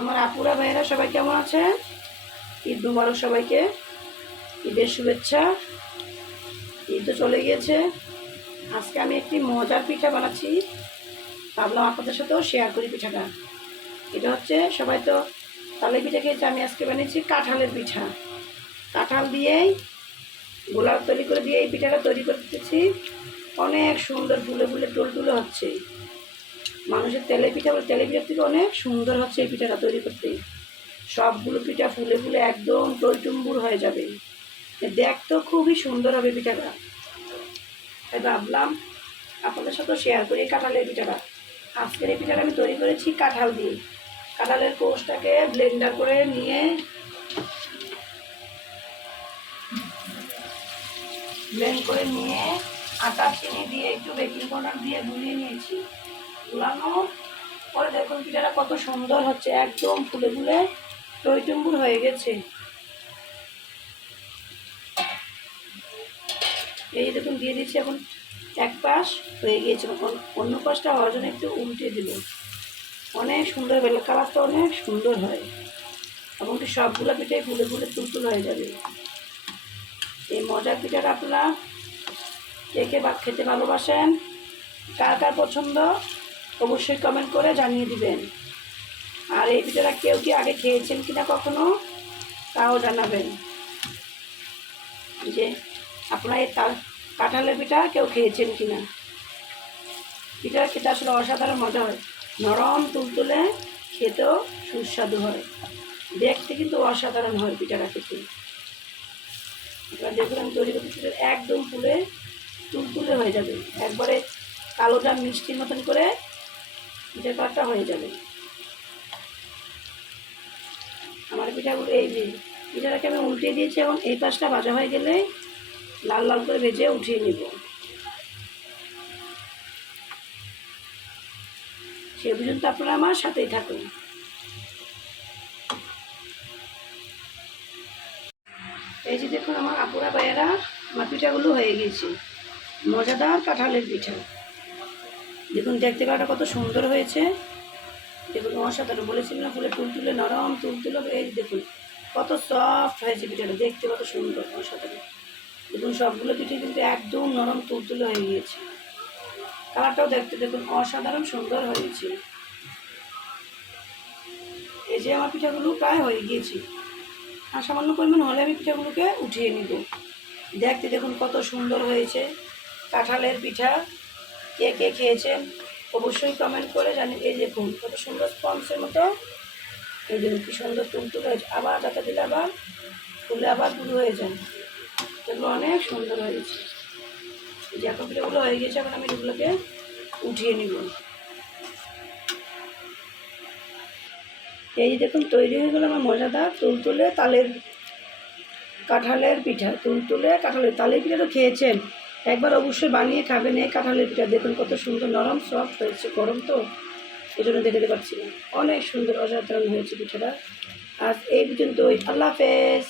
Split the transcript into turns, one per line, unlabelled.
আমার আপুরা ভাইয়েরা সবাই কেমন আছে ঈদ মুবারক সবাইকে। ঈদের শুভেচ্ছা। ঈদ তো চলে গিয়েছে। আজকে আমি একটি মজার পিঠা বানাচ্ছি। ভাবলাম আপনাদের সাথেও শেয়ার করি পিঠাটা। এটা হচ্ছে, সবাই তো তালের পিঠা খেয়েছে, আমি আজকে বানিয়েছি কাঁঠালের পিঠা। কাঁঠাল দিয়েই গোলাপ তৈরি করে দিয়ে এই পিঠাটা তৈরি করতেছি অনেক সুন্দর ফুলে ফুলে টুল টুলে হচ্ছে। মানুষের তেলে পিঠা বলে, তেলে পিঠার থেকে অনেক সুন্দর হচ্ছে এই পিঠাটা তৈরি করতে। সবগুলো পিঠা ফুলে ফুলে একদম টইটুম্বুর হয়ে যাবে। দেখতেও খুবই সুন্দর হবে পিঠাটা। তাই ভাবলাম আপনাদের সাথে শেয়ার করি কাঁঠালের পিঠাটা। আজকের এই পিঠাটা আমি তৈরি করেছি কাঁঠাল দিয়ে। কাঁঠালের কোষটাকে ব্লেন্ডার করে নিয়ে ব্লেন্ড করে নিয়ে আটা চিনি দিয়ে একটু বেকিং পাউডার দিয়ে গুলিয়ে নিয়েছি। গুলানো পরে দেখুন পিঠাটা কত সুন্দর হচ্ছে, একদম ফুলে ফুলে টইটুম্বুর হয়ে গেছে। এই দেখুন, দিয়ে দিচ্ছি এখন এক পাশ, হয়ে গিয়েছে। অন্য পাশটা হওয়ার জন্য একটু উল্টে দিল। অনেক সুন্দর বেলা কালারটা অনেক সুন্দর হয়। এমনকি সবগুলো পিঠাই ফুলে ফুলে তুলতুল হয়ে যাবে। এই মজার পিঠাটা আপনারা কে কে বা খেতে ভালোবাসেন, কার কার পছন্দ? অবশ্যই কমেন্ট করে জানিয়ে দিবেন। আর এই পিঠাটা কেউ কি আগে খেয়েছেন কিনা কখনো, তাও জানাবেন। যে আপনারা এই তা কাঁঠালের পিঠা কেউ খেয়েছেন কিনা? পিঠা খেতে আসলে অসাধারণ মজা হয়। নরম, তুলতুলে, খেতেও সুস্বাদু হয়। দেখতে কিন্তু অসাধারণ হয় পিঠাটা খেতে। দেখুন আমি তৈরি করতে পিঠা একদম ফুলে তুলতুলে হয়ে যাবে। একবারে কালোটা মিষ্টির মতন করে পিঠার কালারটা হয়ে যাবে। আমার পিঠাগুলো এই যে পিঠাটাকে আমি উল্টে দিয়েছি এবং এই পাশটা ভাজা হয়ে গেলে লাল লাল করে ভেজে উঠিয়ে নিব। সে পর্যন্ত আপনারা আমার সাথেই থাকুন। এই যে দেখুন আমার আপুরা ভাইয়েরা, আমার পিঠাগুলো হয়ে গেছে। মজাদার কাঁঠালের পিঠা। দেখুন, দেখতে পাওয়াটা কত সুন্দর হয়েছে। দেখুন, অসাধারণ। বলেছিলাম না, ফুলে তুল তুলে, নরম তুল তুলে, এই দেখুন, কত সফট হয়েছে পিঠাটা, দেখতে কত সুন্দর, অসাধারণ। দেখুন, সবগুলো পিঠে কিন্তু একদম নরম তুল তুলে হয়ে গিয়েছে। কালারটাও দেখতে দেখুন, অসাধারণ সুন্দর হয়েছে। এই যে আমার পিঠাগুলো প্রায় হয়ে গিয়েছে। আর সামান্য পরিমাণ হলে আমি পিঠাগুলোকে উঠিয়ে নিব। দেখতে দেখুন কত সুন্দর হয়েছে। কাঁঠালের পিঠা। কে কে খেয়েছেন অবশ্যই কমেন্ট করে জানি এই দেখুন, কত সুন্দর স্পঞ্জের মতো। এই দেখুন, কি সুন্দর তুলতুল হয়েছে। আবার যাতে দিলে আবার ফুলে আবার পুরো হয়ে যায়। এগুলো অনেক সুন্দর হয়েছে। এই যে এখন পিঠাগুলো হয়ে গেছে এখন আমি এগুলোকে উঠিয়ে নিব। এই দেখুন, তৈরি হয়ে গেলো আমার মজাদার তুলতুলে তালের কাঁঠালের পিঠা। তুলতুলে কাঁঠালের তালের পিঠা তো খেয়েছেন। একবার অবশ্যই বানিয়ে খাবেন, এই কাঁঠালের পিঠা দেখুন কত সুন্দর, নরম সফট হয়েছে, গরম তো এই জন্য দেখাতে পারছি না। অনেক সুন্দর অসাধারণ হয়েছে পিঠাটা। আর এই পর্যন্ত আল্লাহ হাফেজ।